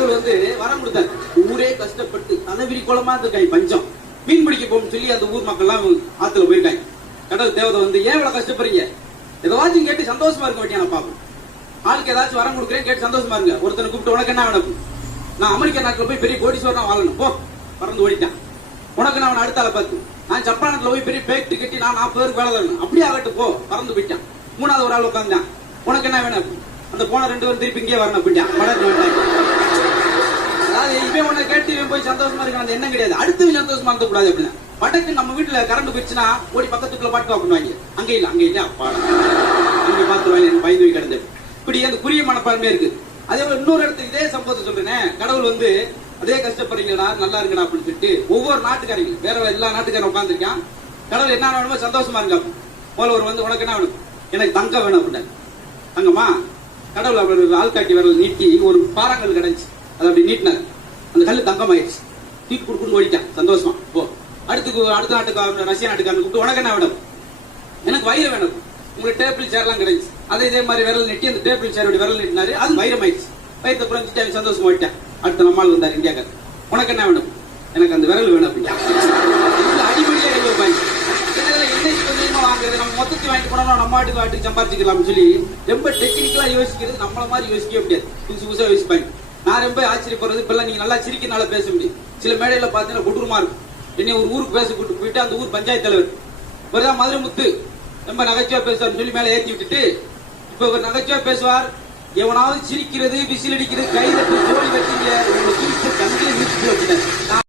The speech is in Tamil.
கடவுள் வந்து வரம் கொடுத்தாரு. ஊரே கஷ்டப்பட்டு தலைவிரி குளமா இருக்காங்க, பஞ்சம். மீன் பிடிக்க போகணும்னு சொல்லி அந்த ஊர் மக்கள் எல்லாம் ஆத்துல போயிருக்காங்க. கடவுள் தேவதை வந்து ஏன் இவ்வளவு கஷ்டப்படுறீங்க, ஏதாச்சும் கேட்டு சந்தோஷமா இருக்க வேண்டிய பாப்போம். ஆளுக்கு ஏதாச்சும் வரம் கொடுக்குறேன் கேட்டு சந்தோஷமா இருங்க. ஒருத்தனை கூப்பிட்டு உனக்கு என்ன வேணும், நான் அமெரிக்கா நாட்டுல போய் பெரிய கோடீஸ்வரனா வாழணும், போ பறந்து ஓடிட்டான். உனக்கு நான் அடுத்த ஆளை பார்த்து நான் ஜப்பான் நாட்டுல போய் பெரிய ஃபேக்டரி கட்டி நான் 40 பேருக்கு வேலை தரணும், அப்படியே ஆகட்டும், போ பறந்து போயிட்டான். மூணாவது ஒரு ஆள் உட்காந்தான், உனக்கு என்ன வேணும், அந்த போன 2 பேரும் திருப்பி இங்கே வரணும் அப்படின்ட்டான். அதாவது இவன் உன்னை கேட்டு இவன் போய் சந்தோஷமா இருக்கான், அந்த எண்ணம் கிடையாது. அடுத்து சந்தோஷமா இருக்க கூடாது அப்படின்னு. படக்கு நம்ம வீட்டுல கரண்ட் போயிடுச்சுன்னா ஓடி பக்கத்துக்குள்ள பாட்டு வாங்க, அங்கே இல்ல அப்பா அங்கே பார்த்து பயந்து போய் கிடந்து. இப்படி அந்த குறிய மனப்பான்மையா இருக்கு. அதே போல இன்னொரு இடத்துக்கு இதே சம்பவத்தை சொல்றேன். கடவுள் வந்து அதே கஷ்டப்படுறீங்களா, நல்லா இருக்கடா அப்படின்னு சொல்லிட்டு ஒவ்வொரு நாட்டுக்காரங்க வேற எல்லா நாட்டுக்காரன் உட்காந்துருக்கான். கடவுள் என்ன வேணுமோ சந்தோஷமா இருக்கா. முதல்வர் வந்து உனக்கு என்ன வேணும், எனக்கு தங்கம் வேணும் அப்படின்னா. தங்கம்மா, கடவுள் அப்படி ஆள்காட்டி விரல் நீட்டி ஒரு பாறாங்கல் கிடைச்சு அதை அப்படி நீட்டினாரு. அந்த கல்லு தங்கம் ஆயிடுச்சு. தூக்கி கொடுக்குன்னு ஓடிட்டான் சந்தோஷமா. போ அடுத்த நாட்டுக்கு ரஷ்யா நாட்டுக்காரன் கூப்பிட்டு உனக்கு என்ன வேணும், எனக்கு வயிறு வேணும். உங்களுக்கு டேபிள் சேர்லாம் கிடைச்சு அதை இதே மாதிரி விரல் நீட்டி அந்த டேபிள் சேரோட விரல் நீட்டினாரு. அது வைரம் ஆயிடுச்சு. வயிற்று புரிஞ்சுட்டு சந்தோஷமா ஓடிட்டான். அடுத்த நம்மால் வந்தார் இந்தியாக்கார், உனக்கு என்ன வேணும், எனக்கு அந்த விரல் வேணும் அப்படின்னா. அடிப்படையா வைப்பாங்க. என்னைக்கு கொஞ்சமா வாங்குறது, நம்ம மொத்தத்தை வாங்கிட்டு போனோம்னா நம்ம வாட்டுக்கு சம்பாதிச்சுக்கலாம்னு சொல்லி ரொம்ப டெக்னிக்கலா யோசிக்கிறது நம்மள மாதிரி யோசிக்கவே முடியாது. புதுசா யோசிப்பாங்க. நான் ரொம்ப ஆச்சரியப்படுறது, இப்பெல்லாம் நீங்க நல்லா சிரிக்கிறனால பேச முடியும். சில மேடையில பாத்தீங்கன்னா கொடூரமா இருக்கும். என்னை ஒரு ஊருக்கு பேச கூட்டு போயிட்டு அந்த ஊர் பஞ்சாயத்து தலைவர் இவர்தான் மதுரை முத்து ரொம்ப நகைச்சுவா பேசுவார் சொல்லி மேல ஏத்தி விட்டுட்டு, இப்ப இவர் நகைச்சுவா பேசுவார். எவனாவது சிரிக்கிறது, விசில் அடிக்கிறது, கையில தோழி வச்சீங்க, உங்களை சிரிச்சு கண்களை வீட்டு